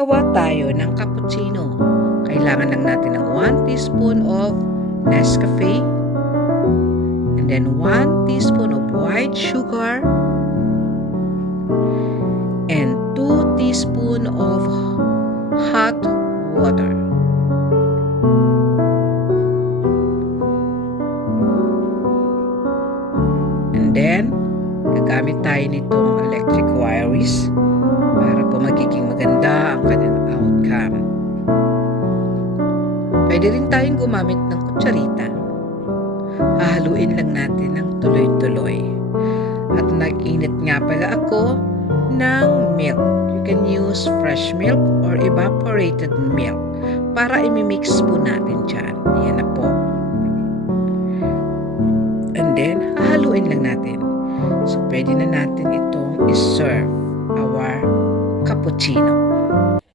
Gawa tayo ng cappuccino. Kailangan lang natin ng 1 teaspoon of Nescafe and then 1 teaspoon of white sugar and 2 teaspoon of hot water. And then, gagamit tayo nitong electric wire whisk para po magiging maganda ang kanyang outcome. Pwede rin tayong gumamit ng kutsarita. Hahaluin lang natin ng tuloy-tuloy. At nag-init nga pala ako ng milk. You can use fresh milk or evaporated milk para imimix po natin dyan. Yan na po. And then, hahaluin lang natin. So, pwede na natin itong iserve our cappuccino.